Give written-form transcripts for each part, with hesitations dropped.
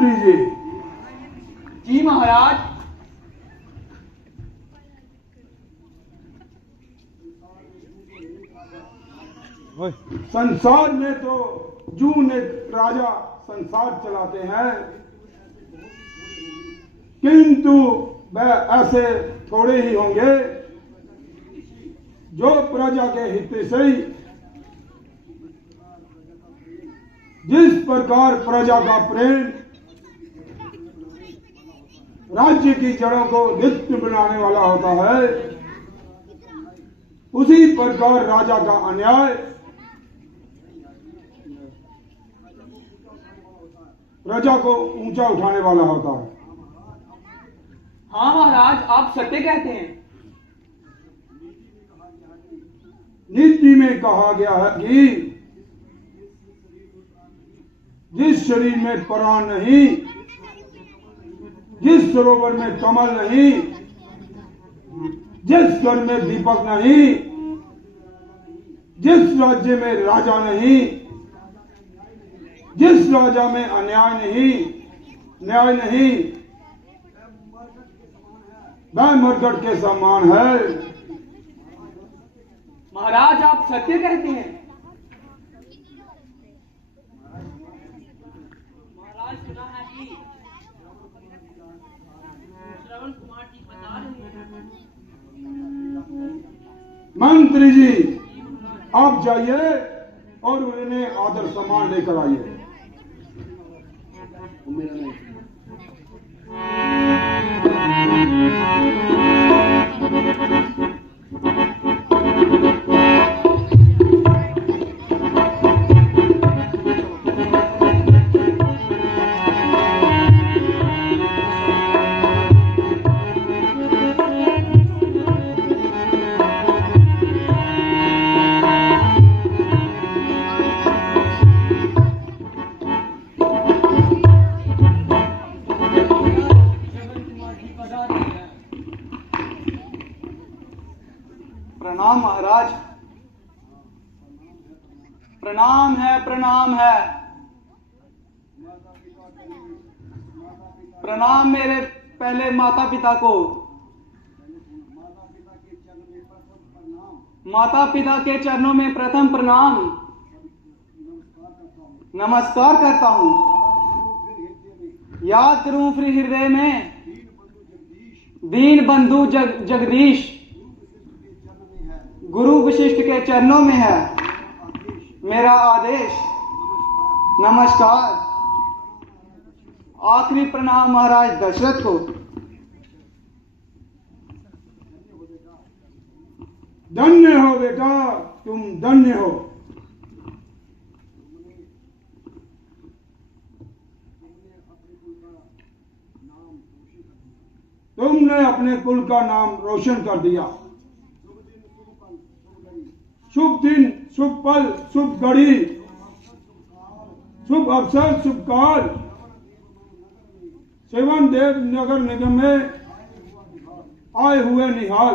मंत्री जी। जी महाराज। संसार में तो जून एक राजा संसार चलाते हैं, किंतु वह ऐसे थोड़े ही होंगे जो प्रजा के हित से ही जिस प्रकार प्रजा का प्रेम राज्य की जड़ों को नित्य बनाने वाला होता है, उसी प्रकार राजा का अन्याय प्रजा को ऊंचा उठाने वाला होता है। हाँ महाराज, आप सत्य कहते हैं। नीति में कहा गया है कि जिस शरीर में प्राण नहीं, जिस सरोवर में कमल नहीं, जिस घर में दीपक नहीं, जिस राज्य में राजा नहीं, जिस राजा में अन्याय नहीं, न्याय नहीं, वह मरकट के समान है। महाराज, आप सत्य कहते हैं। महाराज, सुना है कि श्रवण कुमार जी बता रहे हैं। मंत्री जी, आप जाइए और उन्हें आदर सम्मान लेकर आइए। प्रणाम महाराज। प्रणाम है, प्रणाम है। प्रणाम मेरे पहले माता पिता को। माता पिता के चरणों में प्रथम प्रणाम, नमस्कार करता हूँ। याद करूं फिर हृदय में दीन बंधु जगदीश गुरु वशिष्ठ के चरणों में है मेरा आदेश। नमस्कार। आखिरी प्रणाम महाराज दशरथ को। धन्य हो बेटा, तुम धन्य हो। तुमने अपने कुल का नाम रोशन कर दिया। शुभ दिन, शुभ पल, शुभ घड़ी, शुभ अवसर, शुभ काल, सेवन देव नगर निगम में आए हुए निहाल।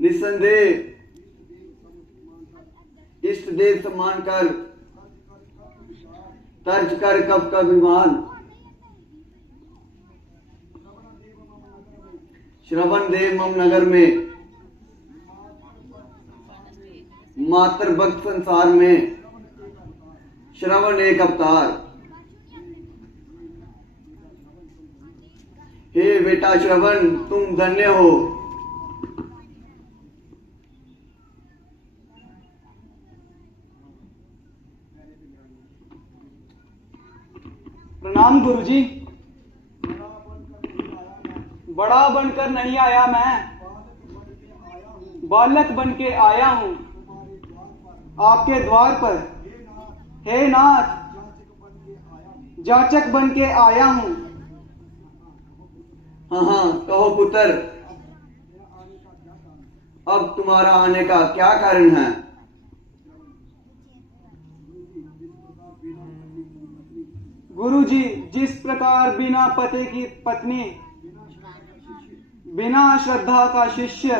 निस्संदेह इष्ट देव सम्मान कर तर्ज कर कब का विमान। श्रवण देव मम नगर में मात्र भक्त संसार में श्रवण एक अवतार। हे बेटा श्रवण, तुम धन्य हो। प्रणाम गुरुजी। बड़ा बनकर नहीं आया मैं, बालक बन के आया हूं आपके द्वार पर। हे नाथ, जाचक बन के आया हूं। हाँ हाँ, कहो पुत्र, अब तुम्हारा आने का क्या कारण है? गुरुजी, जिस प्रकार बिना पते की पत्नी, बिना श्रद्धा का शिष्य,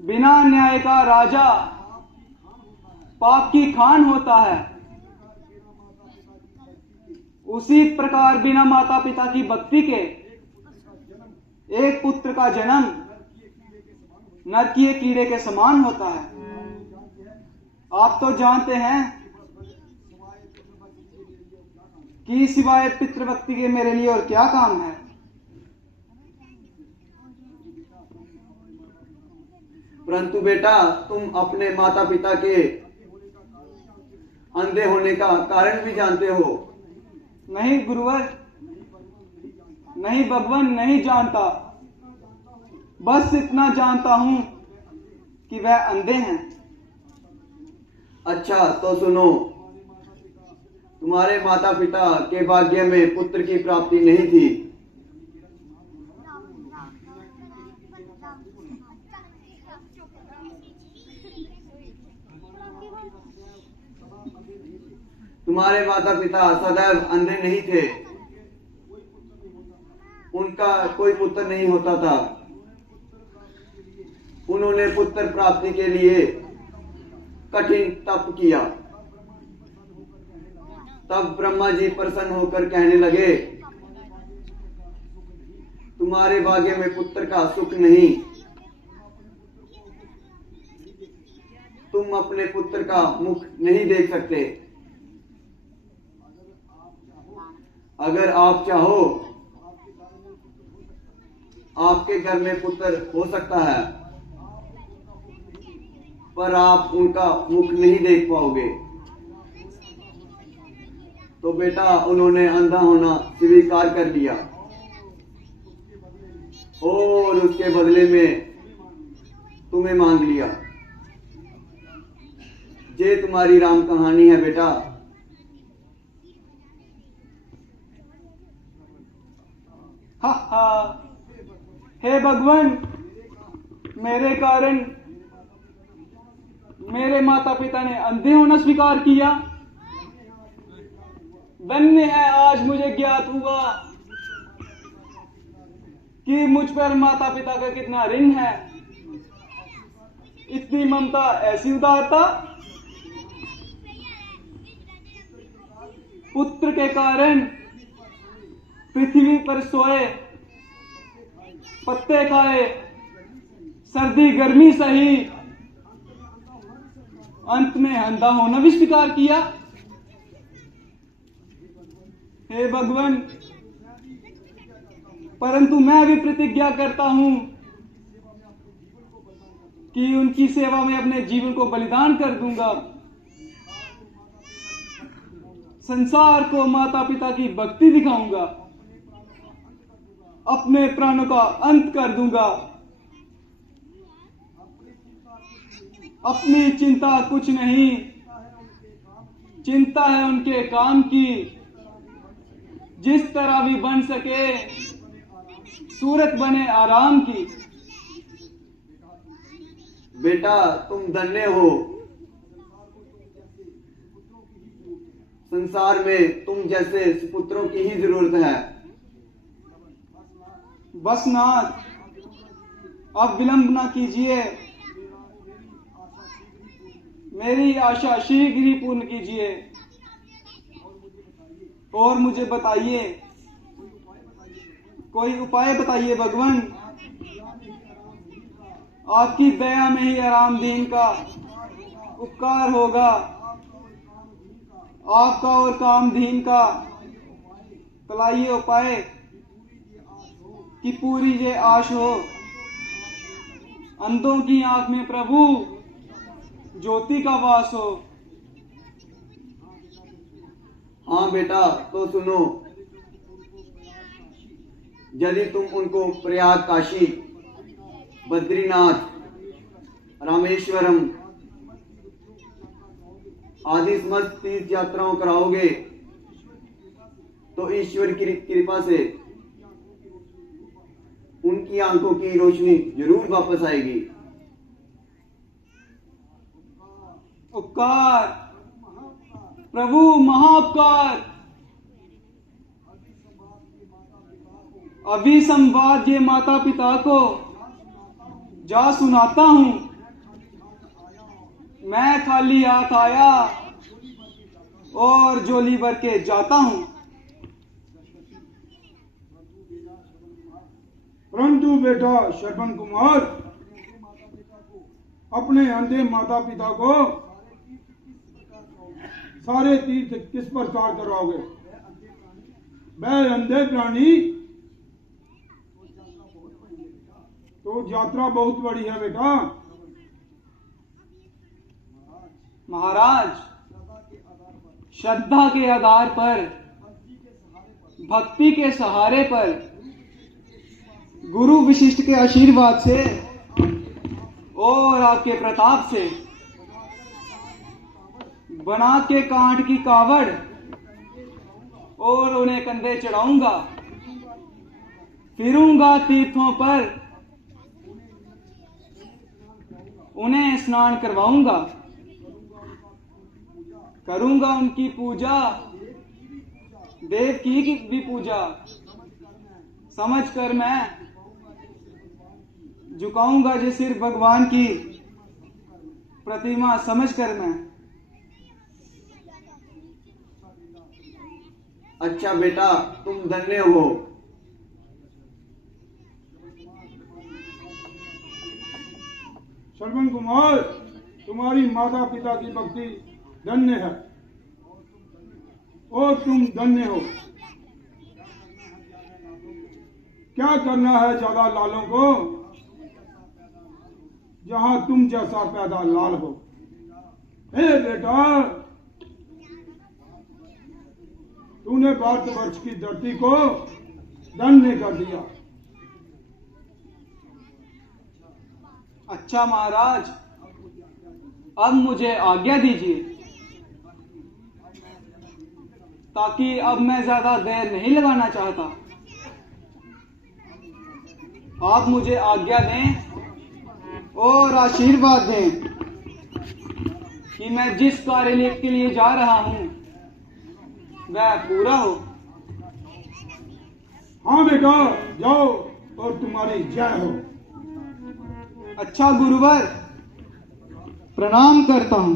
बिना न्याय का राजा पाप की खान होता है, उसी प्रकार बिना माता पिता की भक्ति के एक पुत्र का जन्म नरकीय कीड़े के समान होता है। आप तो जानते हैं कि सिवाय पितृभक्ति के मेरे लिए और क्या काम है। परंतु बेटा, तुम अपने माता पिता के अंधे होने का कारण भी जानते हो। नहीं गुरुवर, नहीं भगवान, नहीं जानता। बस इतना जानता हूं कि वह अंधे हैं। अच्छा तो सुनो, तुम्हारे माता पिता के भाग्य में पुत्र की प्राप्ति नहीं थी। तुम्हारे माता पिता सदैव अंधे नहीं थे, उनका कोई पुत्र नहीं होता था। उन्होंने पुत्र प्राप्ति के लिए कठिन तप किया। तब ब्रह्मा जी प्रसन्न होकर कहने लगे, तुम्हारे भाग्य में पुत्र का सुख नहीं, तुम अपने पुत्र का मुख नहीं देख सकते। अगर आप चाहो, आपके घर में पुत्र हो सकता है, पर आप उनका मुख नहीं देख पाओगे। तो बेटा, उन्होंने अंधा होना स्वीकार कर लिया और उसके बदले में तुम्हें मांग लिया। ये तुम्हारी राम कहानी है बेटा। हा हा, हे भगवान, मेरे कारण मेरे माता पिता ने अंधे होना स्वीकार किया। धन्य है, आज मुझे ज्ञात हुआ कि मुझ पर माता पिता का कितना ऋण है। इतनी ममता, ऐसी उदारता। पुत्र के कारण पृथ्वी पर सोए, पत्ते खाए, सर्दी गर्मी सही, अंत में अंधा होना भी स्वीकार किया। हे भगवान, परंतु मैं भी प्रतिज्ञा करता हूं कि उनकी सेवा में अपने जीवन को बलिदान कर दूंगा। संसार को माता पिता की भक्ति दिखाऊंगा, अपने प्राणों का अंत कर दूंगा। अपनी चिंता कुछ नहीं, चिंता है उनके काम की। जिस तरह भी बन सके, सूरत बने आराम की। बेटा, तुम धन्य हो। संसार में तुम जैसे सुपुत्रों की ही जरूरत है। बस नाथ, अब विलंब ना कीजिए। मेरी आशा शीघ्र ही पूर्ण कीजिए और मुझे बताइए, कोई उपाय बताइए भगवान। आपकी दया में ही आरामदीन का उपकार होगा, आपका और कामधीन का। तलाइए उपाय कि पूरी ये आश हो। अंधों की आंख में प्रभु ज्योति का वास हो। हाँ बेटा, तो सुनो, यदि तुम उनको प्रयाग, काशी, बद्रीनाथ, रामेश्वरम आदि समस्त तीर्थ यात्राओं कराओगे तो ईश्वर की कृपा से उनकी आंखों की रोशनी जरूर वापस आएगी। उपकार प्रभु, महाउपकार। अभी संवाद ये माता पिता को जा सुनाता हूं। मैं खाली हाथ आया और झोली भर के जाता हूं। परंतु बेटा श्रवण कुमार, अपने अंधे माता पिता को सारे तीर्थ किस प्रकार कराओगे? वह अंधे प्राणी तो यात्रा बहुत बड़ी है बेटा। महाराज, श्रद्धा के आधार पर, भक्ति के सहारे पर, गुरु विशिष्ट के आशीर्वाद से और आपके प्रताप से बना के कांट की कावड़ और उन्हें कंधे चढ़ाऊंगा, फिरूंगा तीर्थों पर, उन्हें स्नान करवाऊंगा, करूंगा उनकी पूजा, देव की भी पूजा समझकर मैं झुकाऊंगा जो सिर भगवान की प्रतिमा समझकर मैं। अच्छा बेटा, तुम धन्य हो। श्रवण कुमार, तुम्हारी माता पिता की भक्ति धन्य है और तुम धन्य हो। क्या करना है ज्यादा लालों को, जहां तुम जैसा पैदा लाल हो। हे बेटा, तूने भारतवर्ष की धरती को धन्य कर दिया। अच्छा महाराज, अब मुझे आज्ञा दीजिए, ताकि अब मैं ज्यादा देर नहीं लगाना चाहता। आप मुझे आज्ञा दें और आशीर्वाद दें कि मैं जिस कार्य के लिए जा रहा हूं वह पूरा हो। हाँ बेटा, जाओ और तुम्हारी जय हो। अच्छा गुरुवर, प्रणाम करता हूं।